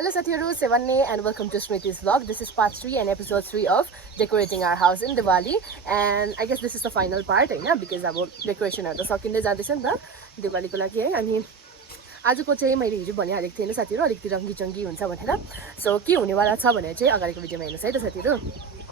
Hello साथीहरु, Sevanne and welcome to Smriti's vlog. This is part 3 and episode 3 of decorating our house in Diwali. And I guess this is the final part, because अब डेकोरेसनहरु त सकिँदै जाँदैछ नि त दिवालीको लागि है। अनि आजको चाहिँ मैले हिजो भनिहालेको थिएँ नि साथीहरु, अलिकति रङ्गी-चङ्गी हुन्छ भनेर। सो के हुनेवाला छ भने चाहिँ अगाडिको भिडियोमा हेर्नुस् है त साथीहरु।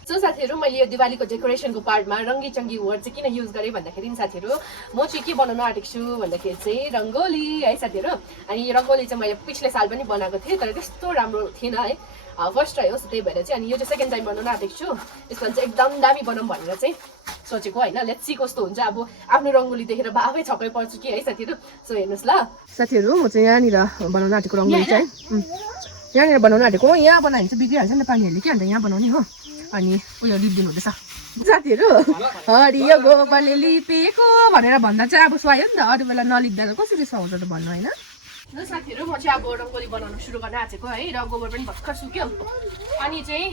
सो साथीहरु, मैले यो दिवालीको डेकोरेसनको पार्टमा रङ्गी-चङ्गी वर्ड चाहिँ किन युज गरेँ भन्दाखेरि साथीहरु, म चाहिँ के बनाउन आँटेको छु भन्दाखेरि चाहिँ रङ्गोली है साथीहरु। अनि यो रङ्गोली चाहिँ मैले पिछले साल पनि बनाएको थिएँ, तर त्यस्तो राम्रो थिएन है। फर्स्ट ट्राई हो, त्यही भएर चाहिँ अनि यो चाहिँ सेकेन्ड टाइम बनाउन आँटेको छु। यसमा चाहिँ एकदम दामी बनाऊँ भनेर चाहिँ सोचेको हैन। लेट्स सी कस्तो हुन्छ। अब आफ्नो रङ्गोली देखेर बाफै छक्कै पर्छु कि है साथीहरु। सो हेर्नुस् ल साथीहरु, म चाहिँ यहाँनिर बनाउन आँटेको रङ्गोली चाहिँ यहाँनिर बनाउन आँटेको। यहाँ बनायो भने चाहिँ बिग्रिहाल्छ नि त पानीहरूले के, अन्त यहाँ बनाउने हो। अनि उयो लिपिदिनु हुँदैछ साथीहरु। हरियो गोबरले लिपेको भनेर भन्दा चाहिँ अब सुहायो नि त, अरू बेला नलिप्दा त कसरी सुहाउँछ त भन्नु हैन। ल साथीहरु, म चाहिँ अब रङ्गोली बनाउन सुरु गर्न आँटेको है। र गोबर पनि भर्खर सुक्यो। अनि चाहिँ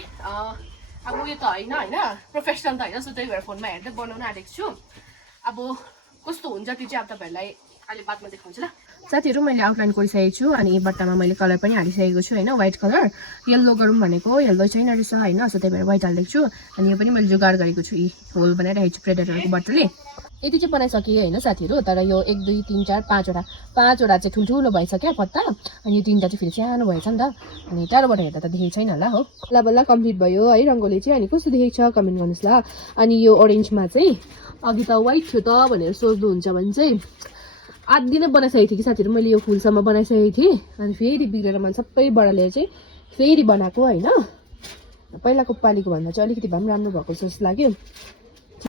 अब उयो त हैन प्रोफेसनल त हैन, सो त्यही भएर फोनमा हेर्दै बनाउन आँटेको छु। अब कस्तो हुन्छ त्यो चाहिँ अब तपाईहरुलाई अहिले बादमा देखाउँछु ल साथीहरु। मैले आउटलाइन गरिसकेको छु अनि बट्टामा मैले कलर पनि हालिसकेको छु हैन, व्हाइट कलर। येल्लो गरौँ भनेको येल्लो छैन रहेछ हैन, सो त्यही भएर व्हाइट हालिदिएको छु। अनि यो पनि मैले जुगाड गरेको छु, होल बनाइरहेको छु प्रेडेटरको बट्टाले। यति चाहिँ बनाइसकेँ हैन साथीहरु। तर यो 1 2 3 4 5वटा चाहिँ ठुल्ठुलो भइसक्यो पत्ता। अनि यो 3टा चाहिँ फेरि सानो भएछ नि त। अनि टाढोबाट हेर्दा त देखेको छैन होला हो। बल्ल बल्ल कम्प्लिट भयो है रङ्गोली चाहिँ। अनि कस्तो देखेको छ कमेन्ट गर्नुस् ल। अनि यो ओरेन्जमा चाहिँ अघि त व्हाइट थियो त भनेर सोच्नुहुन्छ भने चाहिँ आधी नै बनाइसकेको थिएँ कि साथीहरु। मैले यो फुलसम्म बनाइसकेको थिएँ। अनि फेरि बिग्रेर मैले सबैबाट ल्याएर चाहिँ फेरि बनाएको हैन। पहिलाको पालीको भन्दा चाहिँ अलिकति भए पनि राम्रो भएको जस्तो लाग्यो।